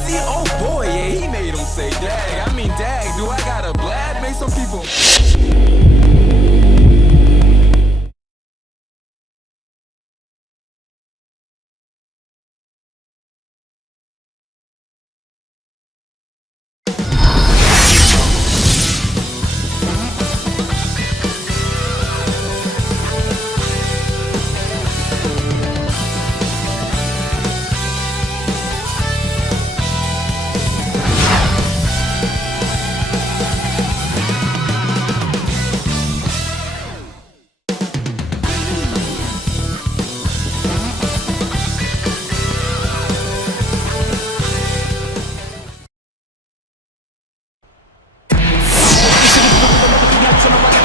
is he? Oh boy, yeah, he made him say dag. I mean, dag, do I got a blad? Make some people.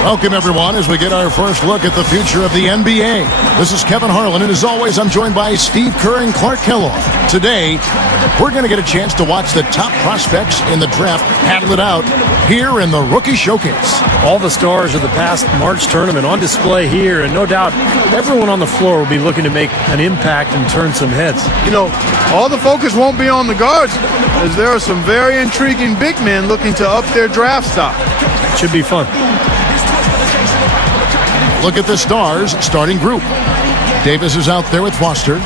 Welcome, everyone, as we get our first look at the future of the NBA. This is Kevin Harlan, and as always, I'm joined by Steve Kerr and Clark Kellogg. Today, we're going to get a chance to watch the top prospects in the draft battle it out here in the Rookie Showcase. All the stars of the past March tournament on display here, and no doubt everyone on the floor will be looking to make an impact and turn some heads. You know, all the focus won't be on the guards, as there are some very intriguing big men looking to up their draft stock. Should be fun. Look at the Stars starting group. Davis is out there with Foster,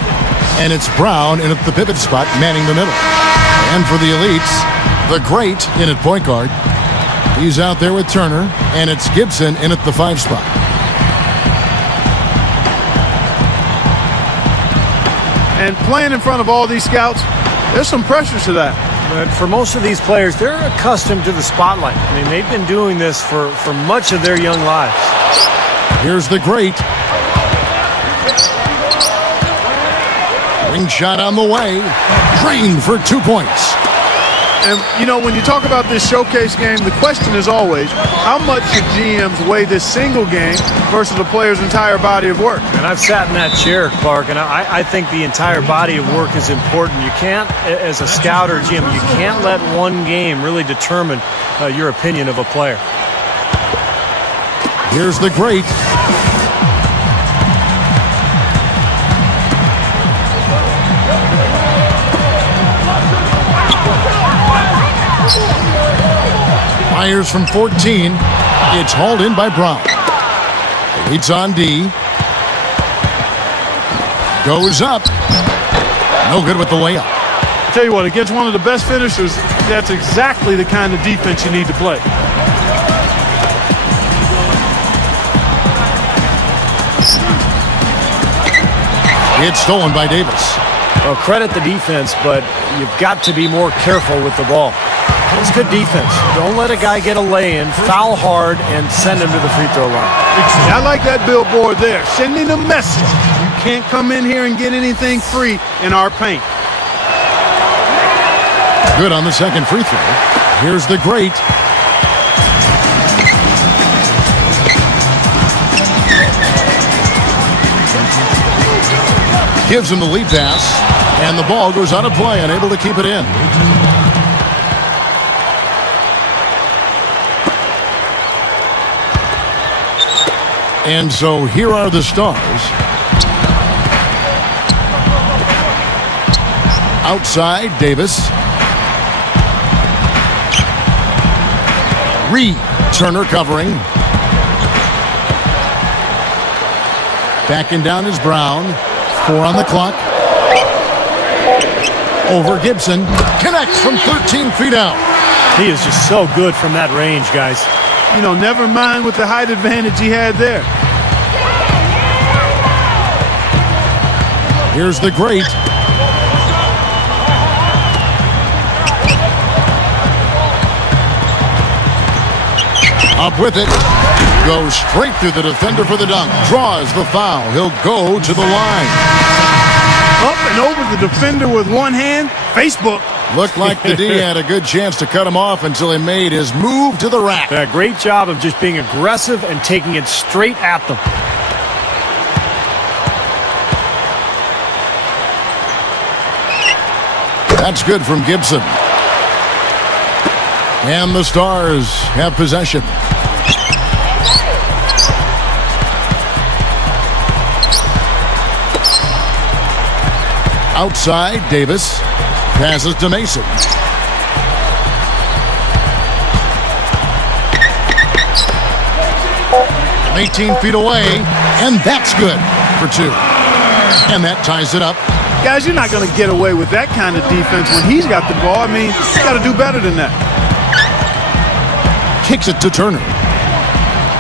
and it's Brown in at the pivot spot, manning the middle. And for the elites, the great in at point guard. He's out there with Turner, and it's Gibson in at the 5 spot. And playing in front of all these scouts, there's some pressure to that. But for most of these players, they're accustomed to the spotlight. I mean, they've been doing this for much of their young lives. Here's the great. Ring shot on the way. Drained for 2 points. And, you know, when you talk about this showcase game, the question is always, how much should GMs weigh this single game versus the player's entire body of work? And I've sat in that chair, Clark, and I think the entire body of work is important. You can't, as a scout or GM, you can't let one game really determine your opinion of a player. Here's the great. Fires from 14. It's hauled in by Brown. Leads on D. Goes up. No good with the layup. I tell you what, against one of the best finishers, that's exactly the kind of defense you need to play. It's stolen by Davis. Well, credit the defense, but you've got to be more careful with the ball. It's good defense. Don't let a guy get a lay-in, foul hard, and send him to the free throw line. I like that billboard there, sending a message. You can't come in here and get anything free in our paint. Good on the second free throw. Here's the great. Gives him the lead pass, and the ball goes out of play, unable to keep it in. And so here are the Stars. Outside, Davis. Turner covering. Backing down is Brown. 4 on the clock. Over Gibson. Connects from 13 feet out. He is just so good from that range, guys. You know, never mind with the height advantage he had there. Here's the great. Up with it. Goes straight through the defender for the dunk. Draws the foul. He'll go to the line. Up and over the defender with one hand. Facebook. Looked like the D had a good chance to cut him off until he made his move to the rack. Yeah, great job of just being aggressive and taking it straight at them. That's good from Gibson. And the Stars have possession. Outside, Davis. Passes to Mason. From 18 feet away, and that's good for 2. And that ties it up. Guys, you're not going to get away with that kind of defense when he's got the ball. I mean, you got to do better than that. Kicks it to Turner.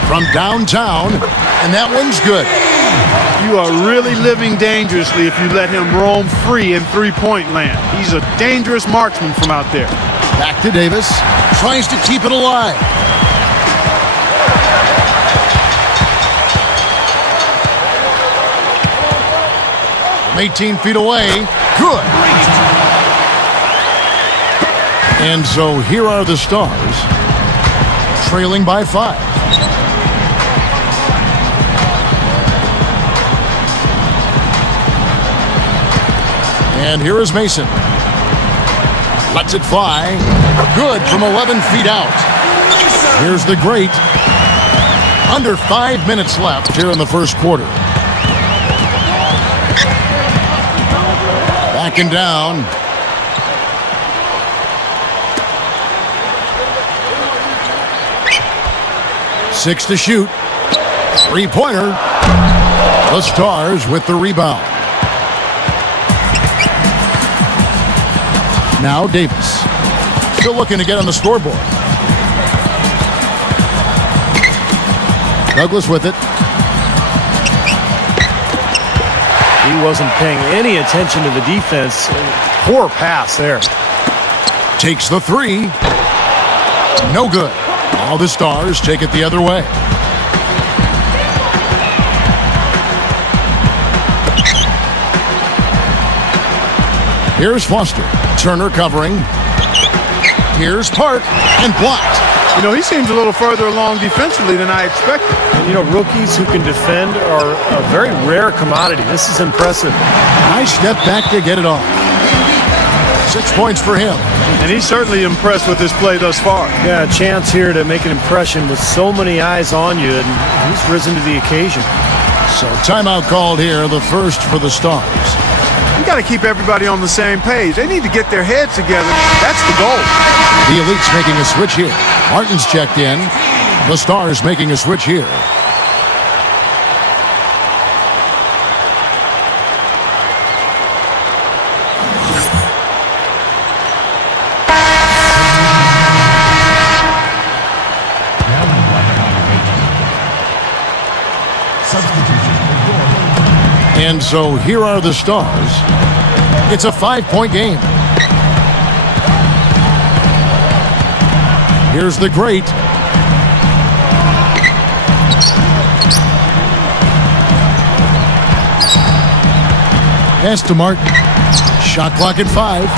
From downtown, and that one's good. You are really living dangerously if you let him roam free in three-point land. He's a dangerous marksman from out there. Back to Davis. Tries to keep it alive. From 18 feet away. Good. And so here are the Stars, trailing by 5. And here is Mason. Lets it fly. Good from 11 feet out. Here's the great. Under 5 minutes left here in the first quarter. Backing down. Six to shoot. Three-pointer. The Stars with the rebound. Now Davis. Still looking to get on the scoreboard. Douglas with it. He wasn't paying any attention to the defense. Poor pass there. Takes the 3. No good. All the Stars take it the other way. Here's Foster. Turner covering. Here's Park, and blocked. You know, he seems a little further along defensively than I expected. And, you know, rookies who can defend are a very rare commodity. This is impressive. Nice step back to get it off. 6 points for him. And he's certainly impressed with his play thus far. Yeah, a chance here to make an impression with so many eyes on you, and he's risen to the occasion. So timeout called here, the first for the Stars. You got to keep everybody on the same page. They need to get their heads together. That's the goal. The Elites making a switch here. Martin's checked in. The Stars making a switch here. And so here are the Stars. It's a 5-point game. Here's the great. Pass to Martin. Shot clock at 5.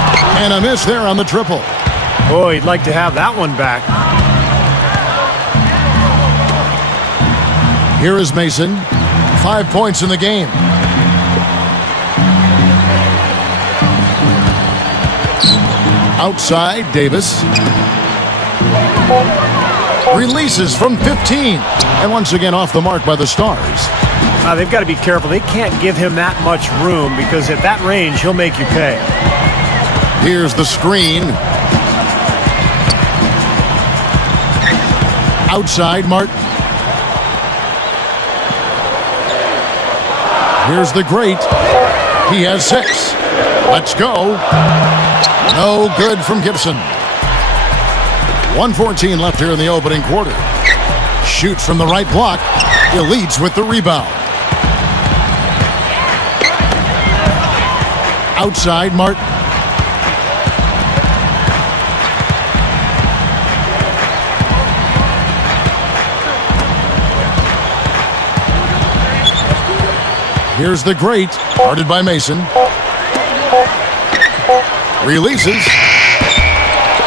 And a miss there on the triple. Boy, he'd like to have that one back. Here is Mason. 5 points in the game. Outside, Davis. Releases from 15. And once again off the mark by the Stars. They've got to be careful. They can't give him that much room because at that range, he'll make you pay. Here's the screen. Outside, Martin. Here's the great. He has 6. Let's go. No good from Gibson. 1:14 left here in the opening quarter. Shoots from the right block. Elites with the rebound. Outside, Martin. Here's the great, guarded by Mason. Releases.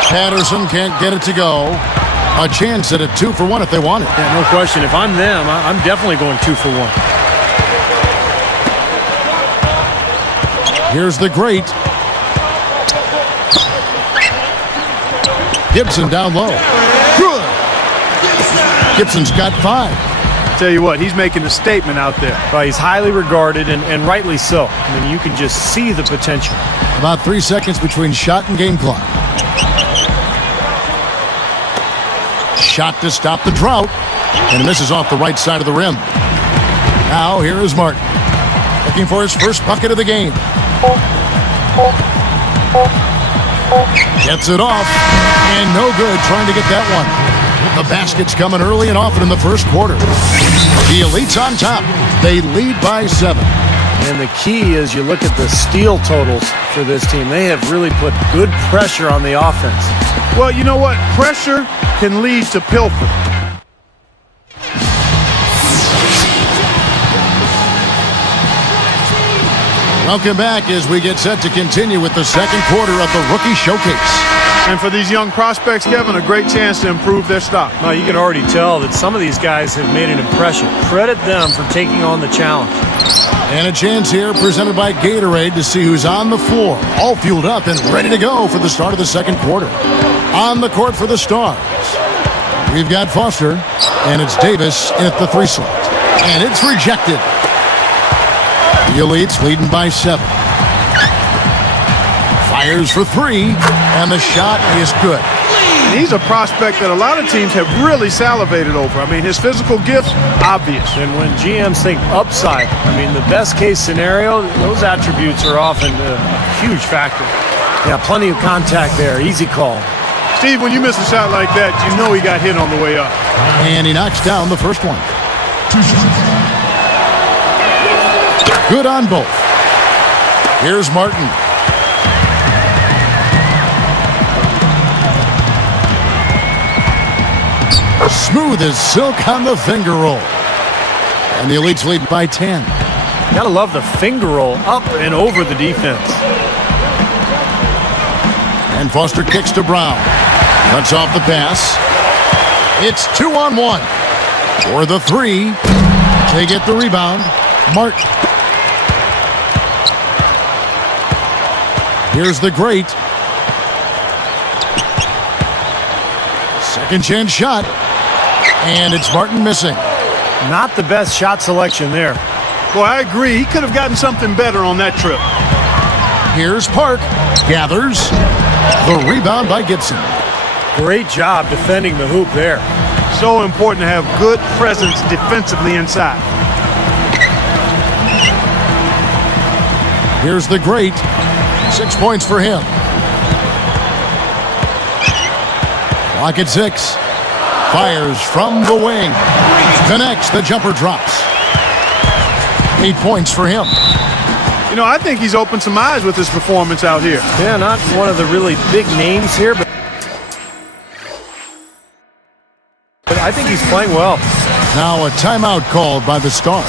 Patterson can't get it to go. A chance at a 2-for-1 if they want it. Yeah, no question. If I'm them, I'm definitely going 2-for-1. Here's the great. Gibson down low. Good. Gibson's got 5. Tell you what, he's making a statement out there. Well, he's highly regarded, and rightly so. I mean, you can just see the potential. About 3 seconds between shot and game clock. Shot to stop the drought, and it misses off the right side of the rim. Now here is Martin, looking for his first bucket of the game. Gets it off, and no good trying to get that one. The basket's coming early and often in the first quarter. The Elite's on top. They lead by 7. And the key is you look at the steal totals for this team. They have really put good pressure on the offense. Well, you know what? Pressure can lead to pilfer. Welcome back as we get set to continue with the second quarter of the Rookie Showcase. And for these young prospects, Kevin, a great chance to improve their stock. Now, you can already tell that some of these guys have made an impression. Credit them for taking on the challenge. And a chance here presented by Gatorade to see who's on the floor, all fueled up and ready to go for the start of the second quarter. On the court for the Stars, we've got Foster, and it's Davis in at the 3 slot. And it's rejected. The Elites leading by 7. Fires for 3, and the shot is good. And he's a prospect that a lot of teams have really salivated over. I mean, his physical gifts, obvious. And when GMs think upside, I mean, the best case scenario, those attributes are often a huge factor. Yeah, plenty of contact there. Easy call. Steve, when you miss a shot like that, you know he got hit on the way up. And he knocks down the first one. Good on both. Here's Martin. Smooth as silk on the finger roll. And the Elites lead by 10. Gotta love the finger roll up and over the defense. And Foster kicks to Brown. Cuts off the pass. It's 2-on-1. For the 3. They get the rebound. Martin. Here's the great. Second chance shot. And it's Martin missing. Not the best shot selection there. Boy, I agree. He could have gotten something better on that trip. Here's Park. Gathers. The rebound by Gibson. Great job defending the hoop there. So important to have good presence defensively inside. Here's the great. 6 points for him. Clock at 6. Fires from the wing. Connects. The jumper drops. 8 points for him. You know, I think he's opened some eyes with his performance out here. Yeah, not one of the really big names here, but I think he's playing well. Now a timeout called by the Stars.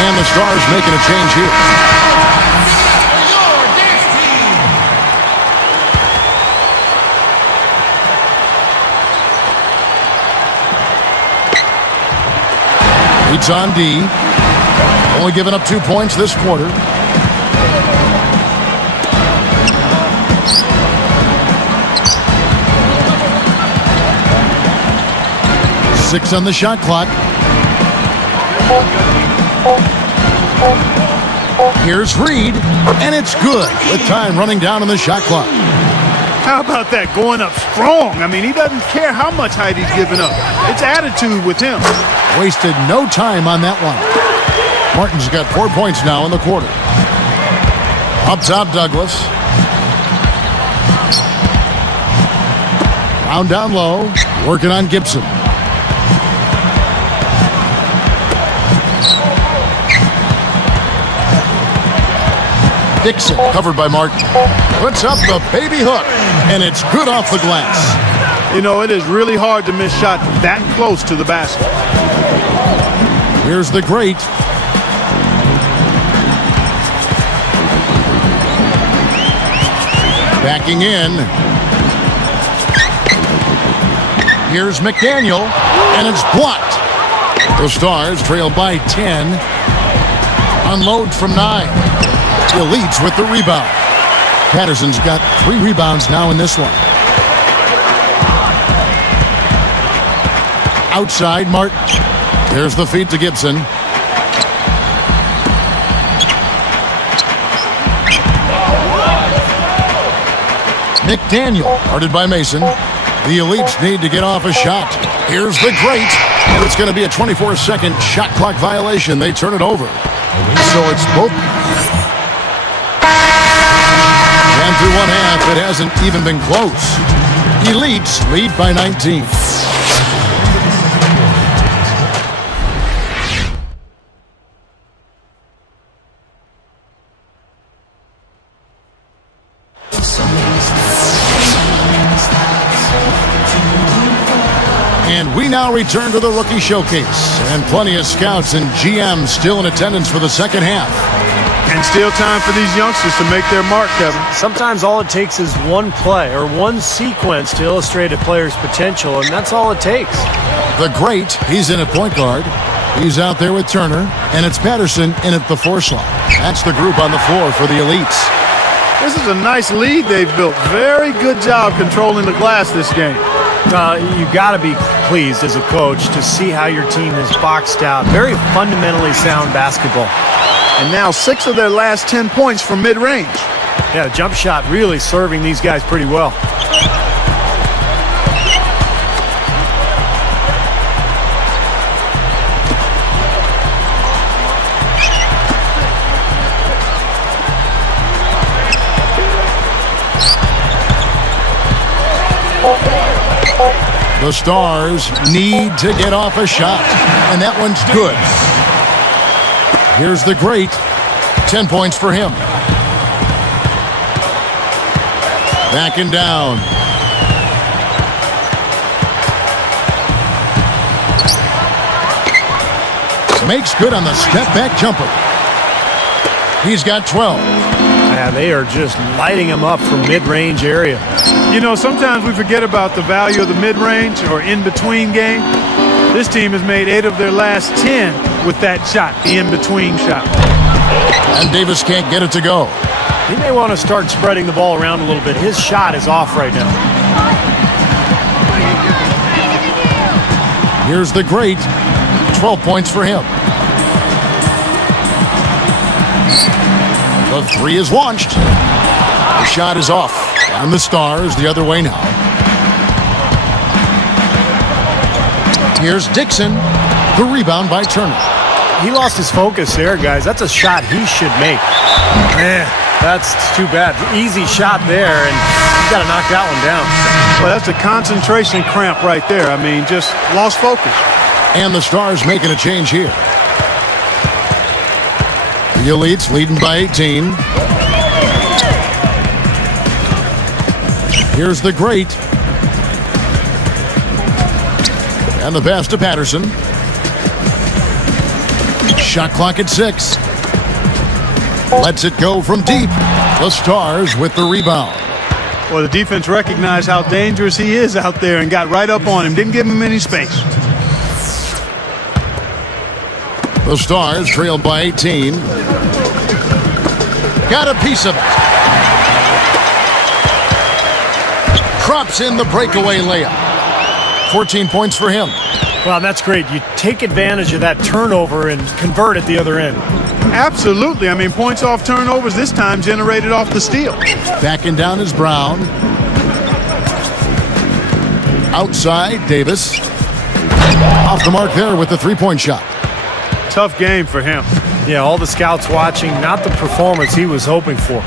And the Stars making a change here. It's on D. Only giving up 2 points this quarter. Six on the shot clock. Here's Reed, and it's good with time running down on the shot clock. How about that, going up strong? I mean, he doesn't care how much height he's giving up. It's attitude with him. Wasted no time on that one. Martin's got 4 points now in the quarter. Up top, Douglas. Brown down low, working on Gibson. Dixon, covered by Martin. Puts up the baby hook, and it's good off the glass. You know, it is really hard to miss shots that close to the basket. Here's the great. Backing in. Here's McDaniel, and it's blocked. The Stars trail by 10. Unload from 9. Elites with the rebound. Patterson's got 3 rebounds now in this one. Outside, Martin. There's the feed to Gibson. McDaniel, guarded by Mason. The Elites need to get off a shot. Here's the great. And it's going to be a 24-second shot clock violation. They turn it over. So it's both. And through one half, it hasn't even been close. Elites lead by 19. And we now return to the Rookie Showcase. And plenty of scouts and GMs still in attendance for the second half. And still time for these youngsters to make their mark, Kevin. Sometimes all it takes is one play or one sequence to illustrate a player's potential, and that's all it takes. The great, he's in at point guard. He's out there with Turner, and it's Patterson in at the 4 slot. That's the group on the floor for the Elites. This is a nice lead they've built. Very good job controlling the glass this game. You got to be pleased as a coach to see how your team has boxed out. Very fundamentally sound basketball. And now 6 of their last 10 points from mid-range. Yeah, the jump shot really serving these guys pretty well. The Stars need to get off a shot, and that one's good. Here's the great. 10 points for him. Backing down. Makes good on the step-back jumper. He's got 12. Yeah, they are just lighting him up from mid-range area. You know, sometimes we forget about the value of the mid-range or in-between game. This team has made 8 of their last 10 with that shot, the in-between shot. And Davis can't get it to go. He may want to start spreading the ball around a little bit. His shot is off right now. Here's the great. 12 points for him. The 3 is launched. The shot is off. And the Stars the other way now. Here's Dixon. The rebound by Turner. He lost his focus there, guys. That's a shot he should make. Man, that's too bad. Easy shot there, and he's got to knock that one down. Well, that's a concentration cramp right there. I mean, just lost focus. And the Stars making a change here. The Elites leading by 18. Here's the great. And the pass to Patterson. Shot clock at 6. Lets it go from deep. The Stars with the rebound. Well, the defense recognized how dangerous he is out there and got right up on him. Didn't give him any space. The Stars trailed by 18. Got a piece of it. Drops in the breakaway layup. 14 points for him. Well, that's great. You take advantage of that turnover and convert at the other end. Absolutely. I mean, points off turnovers this time generated off the steal. Backing down is Brown. Outside, Davis. Off the mark there with the three-point shot. Tough game for him. Yeah, all the scouts watching, not the performance he was hoping for.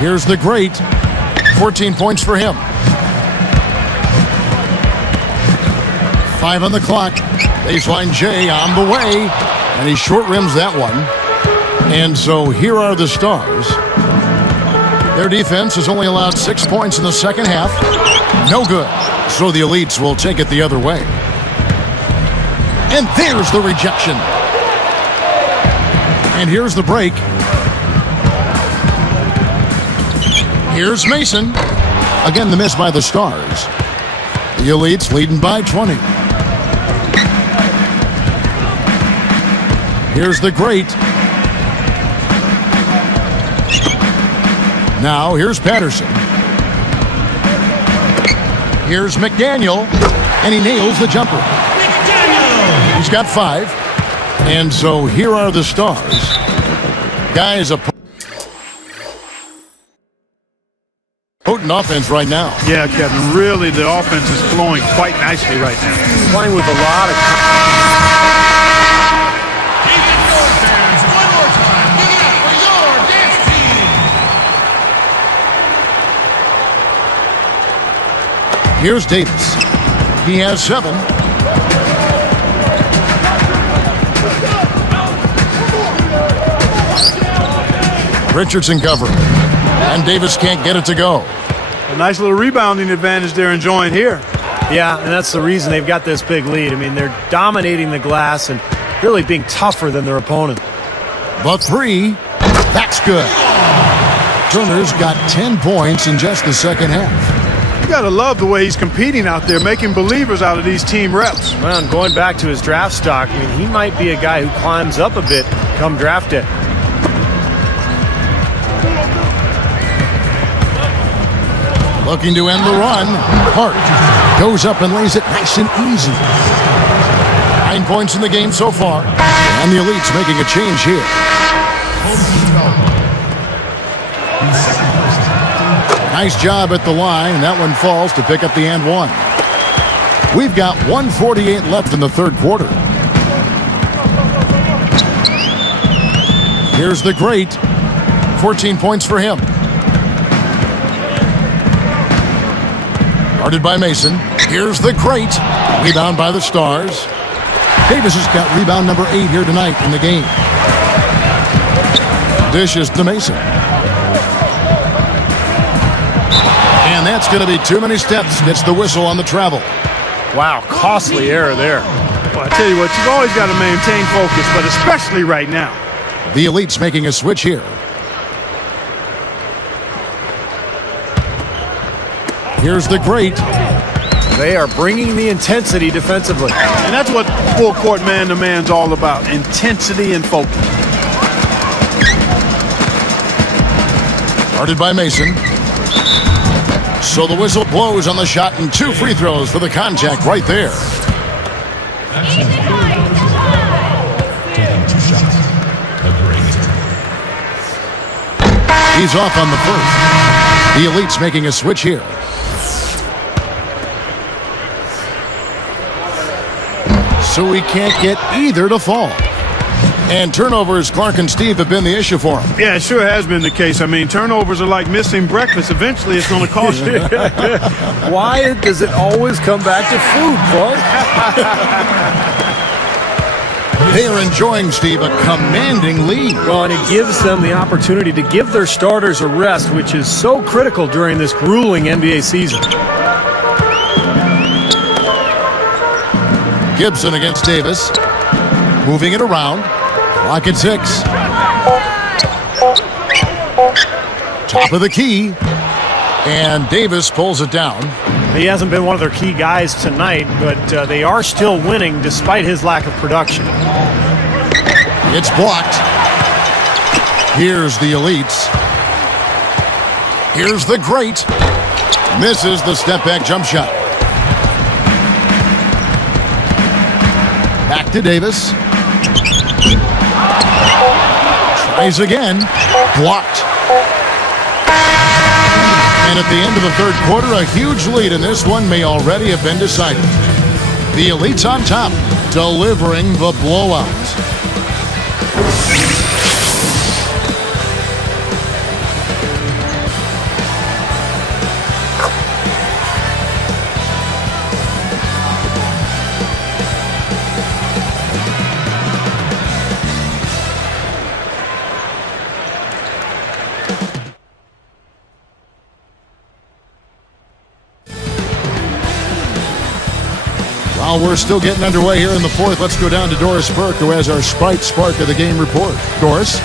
Here's the great. 14 points for him. 5 on the clock. Baseline J on the way. And he short rims that one. And so here are the Stars. Their defense has only allowed 6 points in the second half. No good. So the Elites will take it the other way. And there's the rejection. And here's the break. Here's Mason. Again, the miss by the Stars. The Elites leading by 20. Here's the great. Now, here's Patterson. Here's McDaniel, and he nails the jumper. He's got 5. And so here are the Stars. Guys, a potent offense right now. Yeah, Kevin, really the offense is flowing quite nicely right now. Playing with a lot of... Here's Davis. He has 7. Richardson covering. And Davis can't get it to go. A nice little rebounding advantage they're enjoying here. Yeah, and that's the reason they've got this big lead. I mean, they're dominating the glass and really being tougher than their opponent. But 3, that's good. Turner's got 10 points in just the second half. You got to love the way he's competing out there, making believers out of these team reps. Well, and going back to his draft stock, I mean, he might be a guy who climbs up a bit come draft day. Looking to end the run. Hart goes up and lays it nice and easy. 9 points in the game so far. And the Elite's making a change here. Nice job at the line, and that one falls to pick up the and one. We've got 1:48 left in the third quarter. Here's the great. 14 points for him. Guarded by Mason. Here's the great. Rebound by the Stars. Davis has got rebound number 8 here tonight in the game. Dishes to Mason. And that's going to be too many steps. Gets the whistle on the travel. Wow, costly error there. Well, I tell you what, you've always got to maintain focus, but especially right now. The Elite's making a switch here. Here's the great. They are bringing the intensity defensively. And that's what full court man-to-man's all about, intensity and focus. Guarded by Mason. So the whistle blows on the shot and 2 free throws for the contact right there. He's off on the first. The Elite's making a switch here. So he can't get either to fall. And turnovers, Clark and Steve, have been the issue for him. Yeah, it sure has been the case. I mean, turnovers are like missing breakfast. Eventually, it's going to cost you. Why does it always come back to food, Clark? They are enjoying, Steve, a commanding lead. Well, and it gives them the opportunity to give their starters a rest, which is so critical during this grueling NBA season. Gibson against Davis. Moving it around. Clock at 6. Top of the key. And Davis pulls it down. He hasn't been one of their key guys tonight, but they are still winning despite his lack of production. It's blocked. Here's the Elites. Here's the great. Misses the step-back jump shot. Back to Davis. Tries again. Blocked. And at the end of the third quarter, a huge lead in this one may already have been decided. The Elites on top, delivering the blowout. While we're still getting underway here in the fourth, let's go down to Doris Burke, who has our Sprite Spark of the Game report. Doris?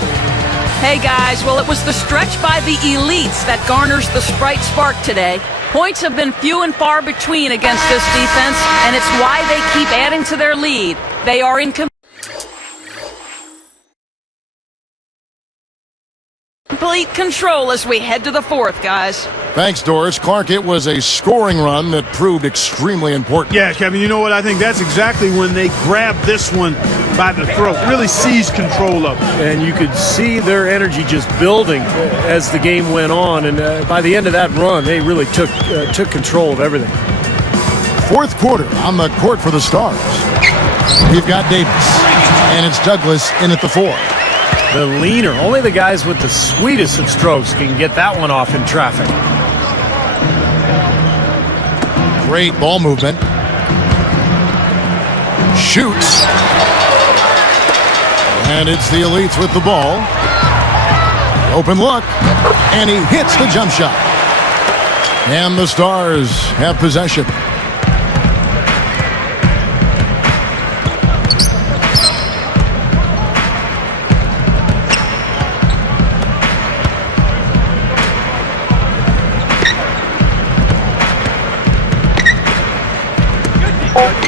Hey guys, well, it was the stretch by the Elites that garners the Sprite Spark today. Points have been few and far between against this defense, and it's why they keep adding to their lead. They are in complete control as we head to the fourth, guys. Thanks, Doris. Clark, it was a scoring run that proved extremely important. Yeah, Kevin, you know what? I think that's exactly when they grabbed this one by the throat, really seized control of it. And you could see their energy just building as the game went on. And by the end of that run, they really took control of everything. Fourth quarter on the court for the Stars. We've got Davis, and it's Douglas in at the 4. The leaner, only the guys with the sweetest of strokes can get that one off in traffic. Great ball movement. Shoots. And it's the Elites with the ball. Open look. And he hits the jump shot. And the Stars have possession.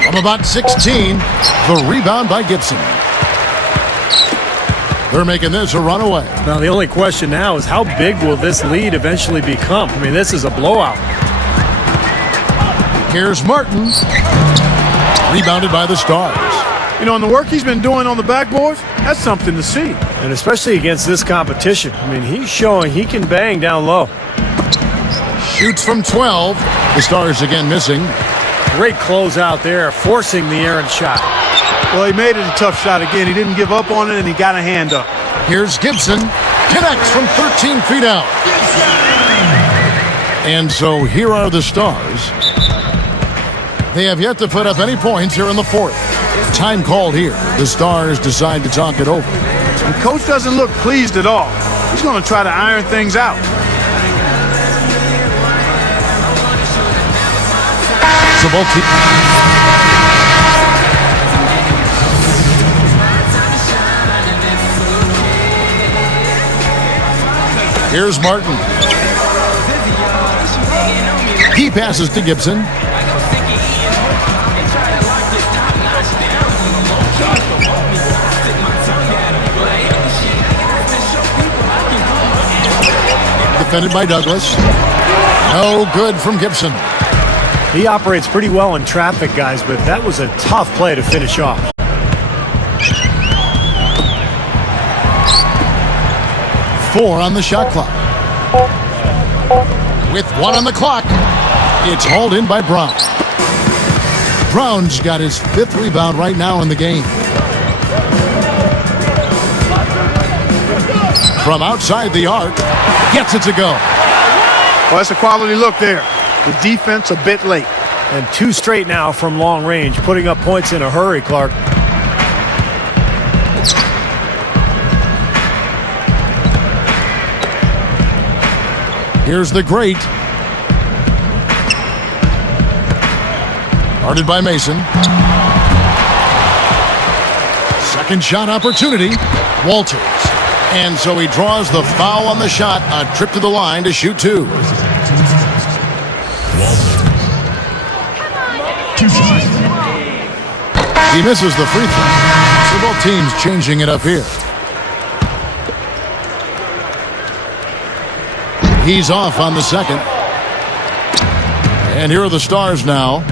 From about 16, the rebound by Gibson. They're making this a runaway. Now, the only question now is how big will this lead eventually become? I mean, this is a blowout. Here's Martin. Rebounded by the Stars. You know, and the work he's been doing on the backboards, that's something to see. And especially against this competition. I mean, he's showing he can bang down low. Shoots from 12. The Stars again missing. Great closeout there, forcing the errant shot. Well, he made it a tough shot again. He didn't give up on it, and he got a hand up. Here's Gibson. Connects from 13 feet out. And so here are the Stars. They have yet to put up any points here in the fourth. Time called here. The Stars decide to talk it over. And Coach doesn't look pleased at all. He's going to try to iron things out. Here's Martin. He passes to Gibson. Defended by Douglas. No good from Gibson. He operates pretty well in traffic, guys, but that was a tough play to finish off. Four on the shot clock. With 1 on the clock, it's hauled in by Brown. Brown's got his 5th rebound right now in the game. From outside the arc, gets it to go. Well, that's a quality look there. The defense a bit late. And 2 straight now from long range, putting up points in a hurry, Clark. Here's the great. Guarded by Mason. Second shot opportunity. Walters. And so he draws the foul on the shot. A trip to the line to shoot 2. He misses the free throw. So both teams changing it up here. He's off on the second. And here are the Stars now.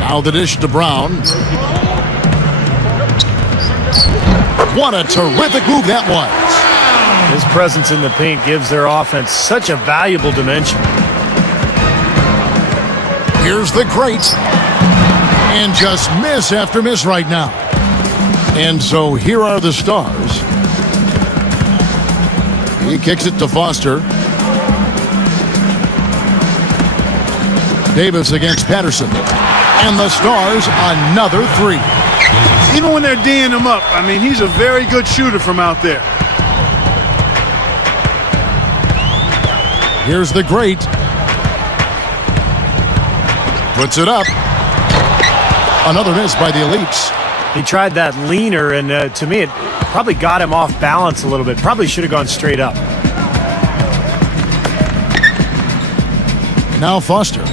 Now the dish to Brown. What a terrific move that was. His presence in the paint gives their offense such a valuable dimension. Here's the great. And just miss after miss right now. And so here are the Stars. He kicks it to Foster. Davis against Patterson. And the Stars, another 3. Even when they're D'ing him up, I mean, he's a very good shooter from out there. Here's the great. Puts it up. Another miss by the Elites. He tried that leaner, and to me, it probably got him off balance a little bit. Probably should have gone straight up. Now Foster.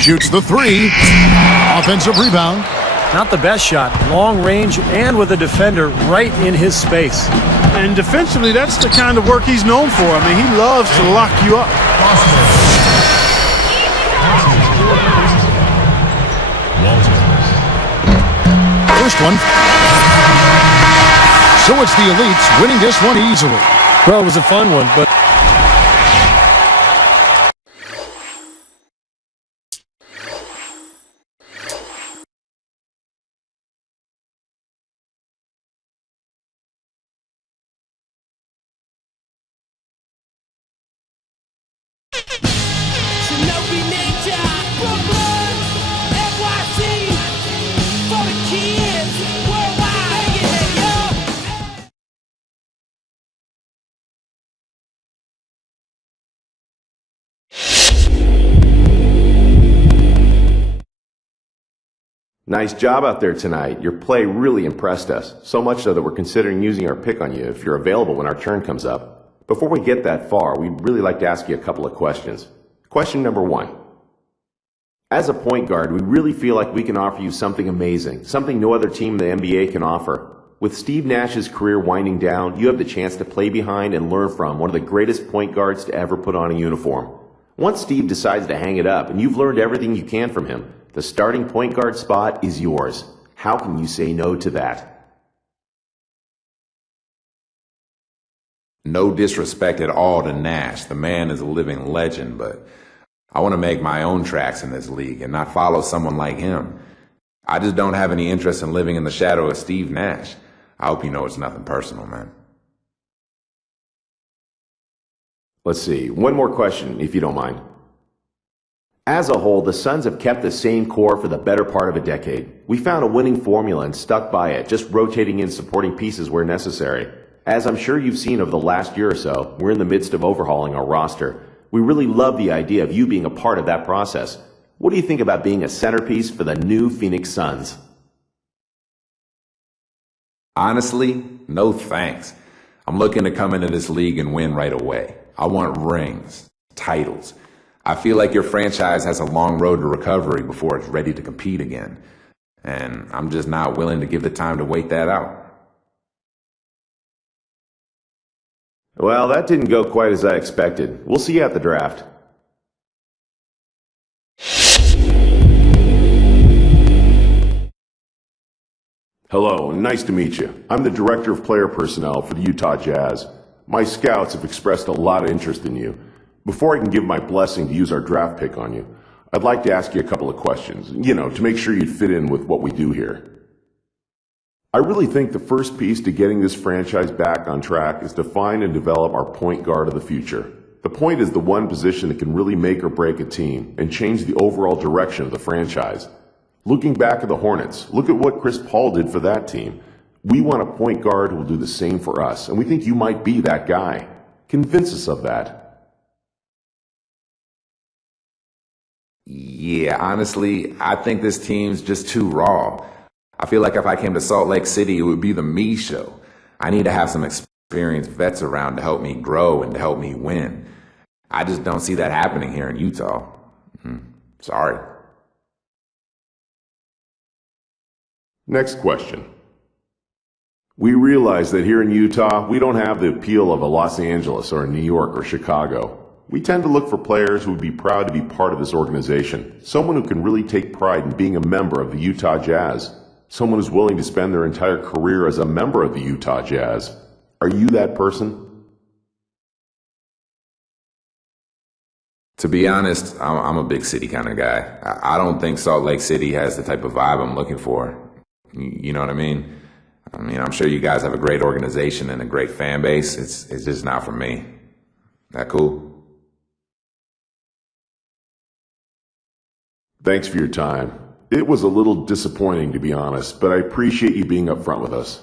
Shoots the three. Offensive rebound. Not the best shot. Long range and with a defender right in his space. And defensively, that's the kind of work he's known for. I mean, he loves to lock you up. First one. So it's the Elites winning this one easily. Well, it was a fun one, but Nice job out there tonight. Your play really impressed us, so much so that we're considering using our pick on you if you're available when our turn comes up. Before we get that far, we'd really like to ask you a couple of questions. Question number 1. As a point guard, we really feel like we can offer you something amazing, something no other team in the NBA can offer. With Steve Nash's career winding down, you have the chance to play behind and learn from one of the greatest point guards to ever put on a uniform. Once Steve decides to hang it up and you've learned everything you can from him, the starting point guard spot is yours. How can you say no to that? No disrespect at all to Nash. The man is a living legend, but I want to make my own tracks in this league and not follow someone like him. I just don't have any interest in living in the shadow of Steve Nash. I hope you know it's nothing personal, man. Let's see. One more question, if you don't mind. As a whole, the Suns have kept the same core for the better part of a decade. We found a winning formula and stuck by it, just rotating in supporting pieces where necessary. As I'm sure you've seen over the last year or so, we're in the midst of overhauling our roster. We really love the idea of you being a part of that process. What do you think about being a centerpiece for the new Phoenix Suns? Honestly, no thanks. I'm looking to come into this league and win right away. I want rings, titles. I feel like your franchise has a long road to recovery before it's ready to compete again. And I'm just not willing to give the time to wait that out. Well, that didn't go quite as I expected. We'll see you at the draft. Hello, nice to meet you. I'm the Director of Player Personnel for the Utah Jazz. My scouts have expressed a lot of interest in you. Before I can give my blessing to use our draft pick on you, I'd like to ask you a couple of questions, to make sure you'd fit in with what we do here. I really think the first piece to getting this franchise back on track is to find and develop our point guard of the future. The point is the one position that can really make or break a team and change the overall direction of the franchise. Looking back at the Hornets, look at what Chris Paul did for that team. We want a point guard who will do the same for us, and we think you might be that guy. Convince us of that. Yeah, honestly, I think this team's just too raw. I feel like if I came to Salt Lake City, it would be the me show. I need to have some experienced vets around to help me grow and to help me win. I just don't see that happening here in Utah. Sorry. Next question. We realize that here in Utah, we don't have the appeal of a Los Angeles or a New York or Chicago. We tend to look for players who would be proud to be part of this organization, someone who can really take pride in being a member of the Utah Jazz, someone who's willing to spend their entire career as a member of the Utah Jazz. Are you that person? To be honest, I'm a big city kind of guy. I don't think Salt Lake City has the type of vibe I'm looking for. You know what I mean? I'm sure you guys have a great organization and a great fan base. It's just not for me. That cool? Thanks for your time. It was a little disappointing, to be honest, but I appreciate you being upfront with us.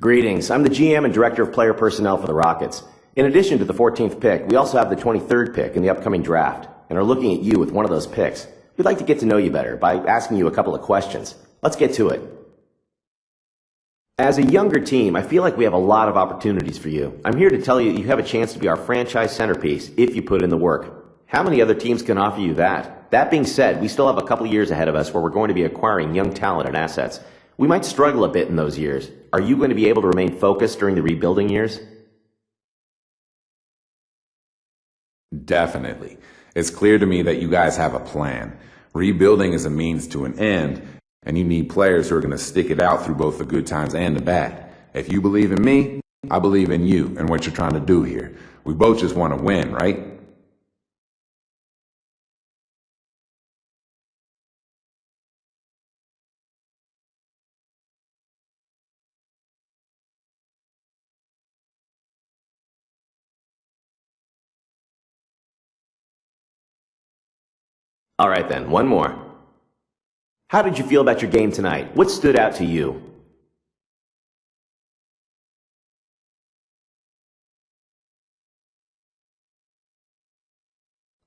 Greetings. I'm the GM and Director of Player Personnel for the Rockets. In addition to the 14th pick, we also have the 23rd pick in the upcoming draft, and are looking at you with one of those picks. We'd like to get to know you better by asking you a couple of questions. Let's get to it. As a younger team, I feel like we have a lot of opportunities for you. I'm here to tell you that you have a chance to be our franchise centerpiece if you put in the work. How many other teams can offer you that? That being said, we still have a couple years ahead of us where we're going to be acquiring young talent and assets. We might struggle a bit in those years. Are you going to be able to remain focused during the rebuilding years? Definitely. It's clear to me that you guys have a plan. Rebuilding is a means to an end, and you need players who are going to stick it out through both the good times and the bad. If you believe in me, I believe in you and what you're trying to do here. We both just want to win, right? All right then, one more. How did you feel about your game tonight? What stood out to you?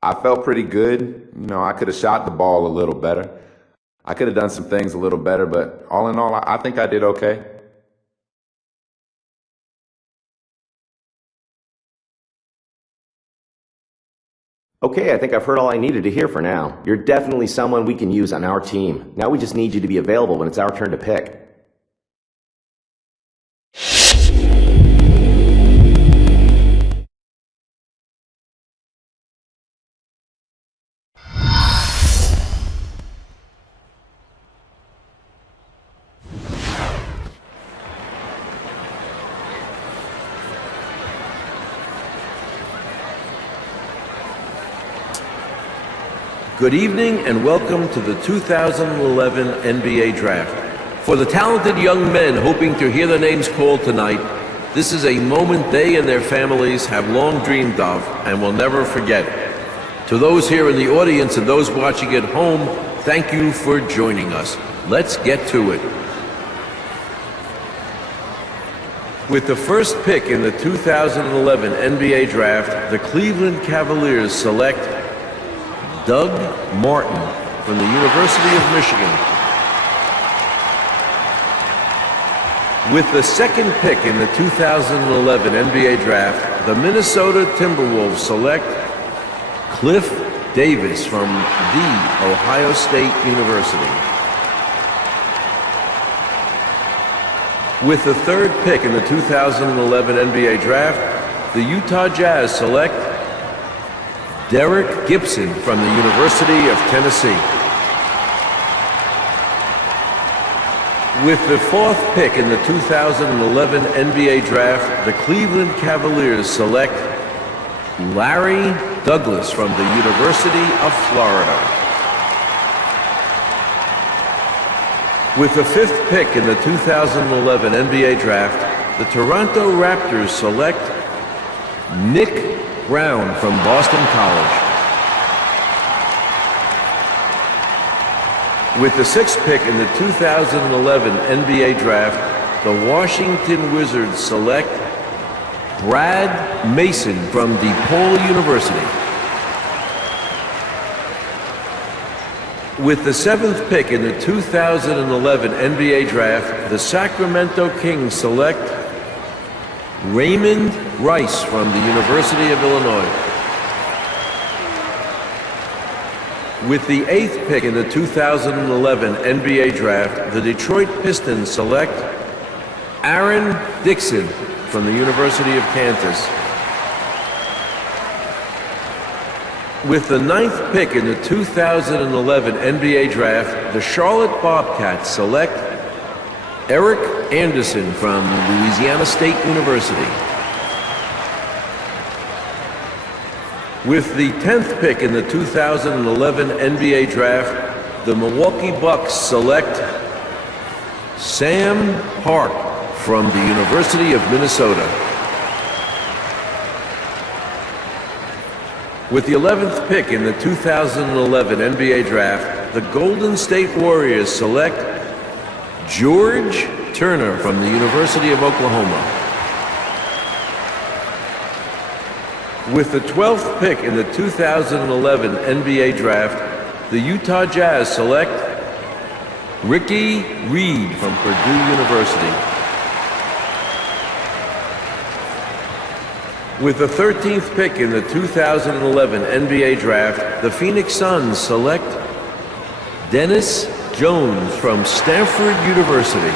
I felt pretty good. I could have shot the ball a little better. I could have done some things a little better, but all in all, I think I did okay. Okay, I think I've heard all I needed to hear for now. You're definitely someone we can use on our team. Now we just need you to be available when it's our turn to pick. Good evening and welcome to the 2011 NBA Draft. For the talented young men hoping to hear their names called tonight, this is a moment they and their families have long dreamed of and will never forget. To those here in the audience and those watching at home, thank you for joining us. Let's get to it. With the first pick in the 2011 NBA Draft, the Cleveland Cavaliers select Doug Martin from the University of Michigan. With the second pick in the 2011 NBA Draft, the Minnesota Timberwolves select Cliff Davis from The Ohio State University. With the third pick in the 2011 NBA Draft, the Utah Jazz select Derek Gibson from the University of Tennessee. With the fourth pick in the 2011 NBA Draft, the Cleveland Cavaliers select Larry Douglas from the University of Florida. With the fifth pick in the 2011 NBA Draft, the Toronto Raptors select Nick Brown from Boston College. With the sixth pick in the 2011 NBA Draft, the Washington Wizards select Brad Mason from DePaul University. With the seventh pick in the 2011 NBA Draft, the Sacramento Kings select Raymond Rice from the University of Illinois. With the eighth pick in the 2011 NBA Draft, the Detroit Pistons select Aaron Dixon from the University of Kansas. With the ninth pick in the 2011 NBA Draft, the Charlotte Bobcats select Eric Anderson from Louisiana State University. With the 10th pick in the 2011 NBA Draft, the Milwaukee Bucks select Sam Hart from the University of Minnesota. With the 11th pick in the 2011 NBA Draft, the Golden State Warriors select George Turner from the University of Oklahoma. With the 12th pick in the 2011 NBA Draft, the Utah Jazz select Ricky Reed from Purdue University. With the 13th pick in the 2011 NBA Draft, the Phoenix Suns select Dennis Jones from Stanford University.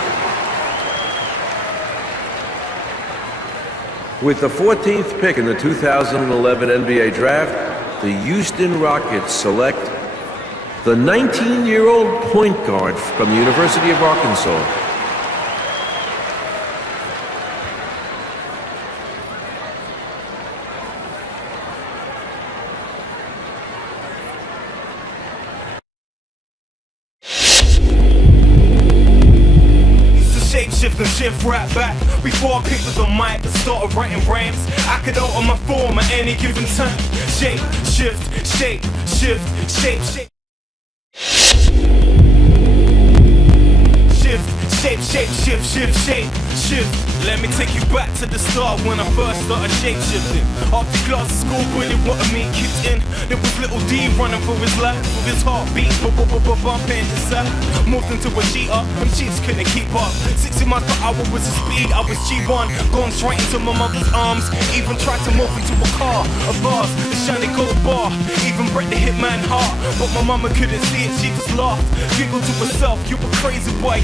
With the 14th pick in the 2011 NBA Draft, the Houston Rockets select the 19-year-old point guard from the University of Arkansas. Shift and shift right back. Before I picked up the mic and started writing rhymes, I could alter my form at any given time. Shape, shift, shape, shift, shape, shape. Shape, shape, shift, shift, shape, shift. Let me take you back to the start when I first started shape shifting. After class at school, really wanted me kicked in. There was little D running for his life, with his heartbeat bumping inside. Moved into a cheater, them cheats couldn't keep up. 60 miles per hour was the speed, I was G1. Gone straight into my mother's arms. Even tried to move into a car, a vase, the shiny gold bar. Even break the hitman heart, but my mama couldn't see it, she just laughed. Giggled to herself, you a crazy boy,